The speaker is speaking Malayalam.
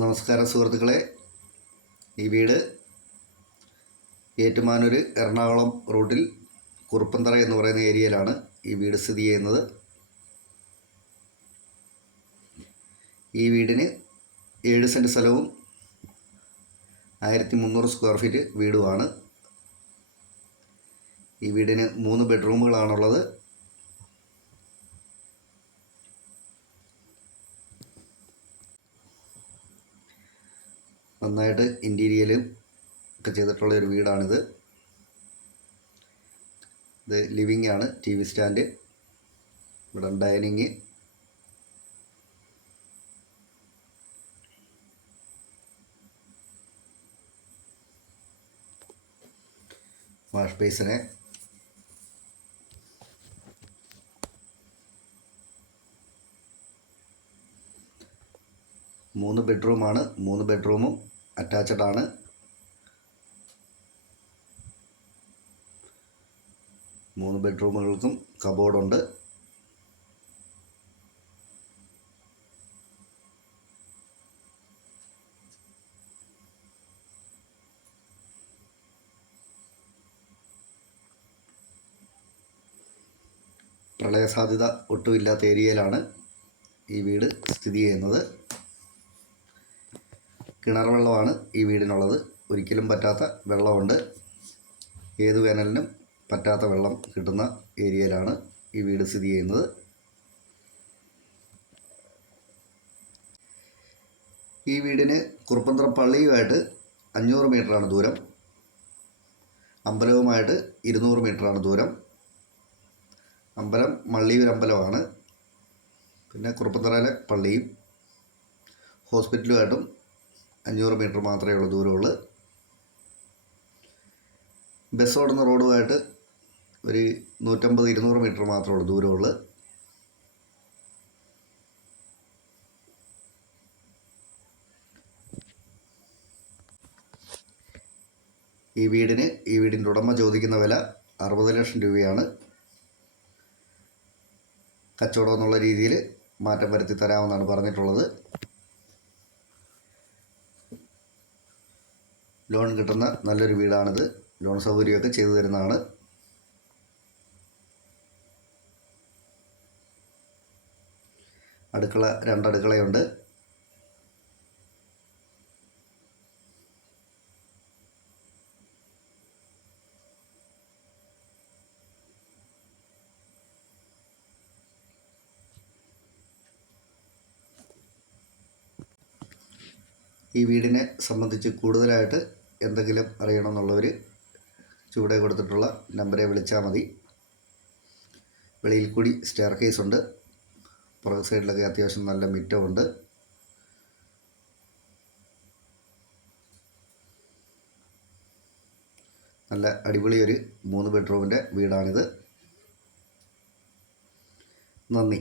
നമസ്കാരം സുഹൃത്തുക്കളെ. ഈ വീട് ഏറ്റുമാനൂർ എറണാകുളം റൂട്ടിൽ കുറുപ്പന്തറ എന്ന് പറയുന്ന ഏരിയയിലാണ് ഈ വീട് സ്ഥിതി ചെയ്യുന്നത്. ഈ വീടിന് 7 സെൻറ്റ് സ്ഥലവും 1300 സ്ക്വയർ ഫീറ്റ് വീടുമാണ്. ഈ വീടിന് 3 ബെഡ്റൂമുകളാണുള്ളത്. നന്നായിട്ട് ഇൻറ്റീരിയലും ഒക്കെ ചെയ്തിട്ടുള്ള ഒരു വീടാണിത്. ഇത് ലിവിങ് ആണ്, TV സ്റ്റാൻഡ്, ഇവിടെ ഡൈനിങ്, വാഷ് ബേസിന്, മൂന്ന് ബെഡ്റൂമാണ്. 3 ബെഡ്റൂമും അറ്റാച്ച്ഡ് ആണ്. മൂന്ന് ബെഡ്റൂമുകൾക്കും കബോർഡുണ്ട്. പ്രളയസാധ്യത ഒട്ടുമില്ലാത്ത ഏരിയയിലാണ് ഈ വീട് സ്ഥിതി ചെയ്യുന്നത്. കിണർ വെള്ളമാണ് ഈ വീടിനുള്ളത്. ഒരിക്കലും പറ്റാത്ത വെള്ളമുണ്ട്. ഏത് വേനലിനും പറ്റാത്ത വെള്ളം കിട്ടുന്ന ഏരിയയിലാണ് ഈ വീട് സ്ഥിതി ചെയ്യുന്നത്. ഈ വീടിന് കുറുപ്പന്തറ പള്ളിയുമായിട്ട് 500 മീറ്ററാണ് ദൂരം. അമ്പലവുമായിട്ട് 200 മീറ്ററാണ് ദൂരം. അമ്പലം മള്ളിയൂർ അമ്പലമാണ്. പിന്നെ കുറുപ്പന്തറയിലെ പള്ളിയും ഹോസ്പിറ്റലുമായിട്ടും 500 മീറ്റർ മാത്രമേ ഉള്ളൂ ദൂരമുള്ളൂ. ബസ് ഓടുന്ന റോഡുമായിട്ട് ഒരു 150-200 മീറ്റർ മാത്രമേ ഉള്ളൂ ദൂരമുള്ളൂ. ഈ വീടിൻ്റെ ഉടമ ചോദിക്കുന്ന വില 60 ലക്ഷം രൂപയാണ്. കച്ചവടം എന്നുള്ള രീതിയിൽ മാറ്റം വരുത്തി തരാമെന്നാണ് പറഞ്ഞിട്ടുള്ളത്. ലോൺ കിട്ടുന്ന നല്ലൊരു വീടാണിത്. ലോൺ സൗകര്യമൊക്കെ ചെയ്തു തരുന്നതാണ്. അടുക്കള 2 അടുക്കളയുണ്ട്. ഈ വീടിനെ സംബന്ധിച്ച് കൂടുതലായിട്ട് എന്തെങ്കിലും അറിയണമെന്നുള്ളവർ ചുവടെ കൊടുത്തിട്ടുള്ള നമ്പറെ വിളിച്ചാൽ മതി. വെളിയിൽ കൂടി സ്റ്റെയർ കേസ് ഉണ്ട്. പുറകു സൈഡിലൊക്കെ അത്യാവശ്യം നല്ല മിറ്റമുണ്ട്. നല്ല അടിപൊളി ഒരു 3 ബെഡ്റൂമിൻ്റെ വീടാണിത്. നന്ദി.